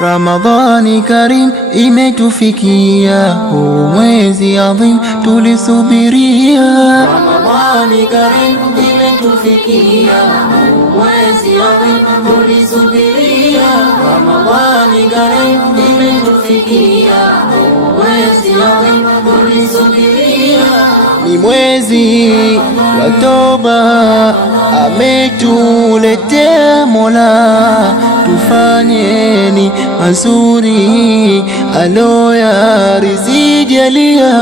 Ramadhani Karim imetufikia, huu mwezi adhim tulisubiria. Ramadhani Karim imetufikia, huu mwezi adhim tulisubiria. Ramadhani Karim imetufikia, huu mwezi adhim tulisubiria. Ni mwezi wa toba ametuletea Mola, tufanyeni mazuri aloyarizijalia.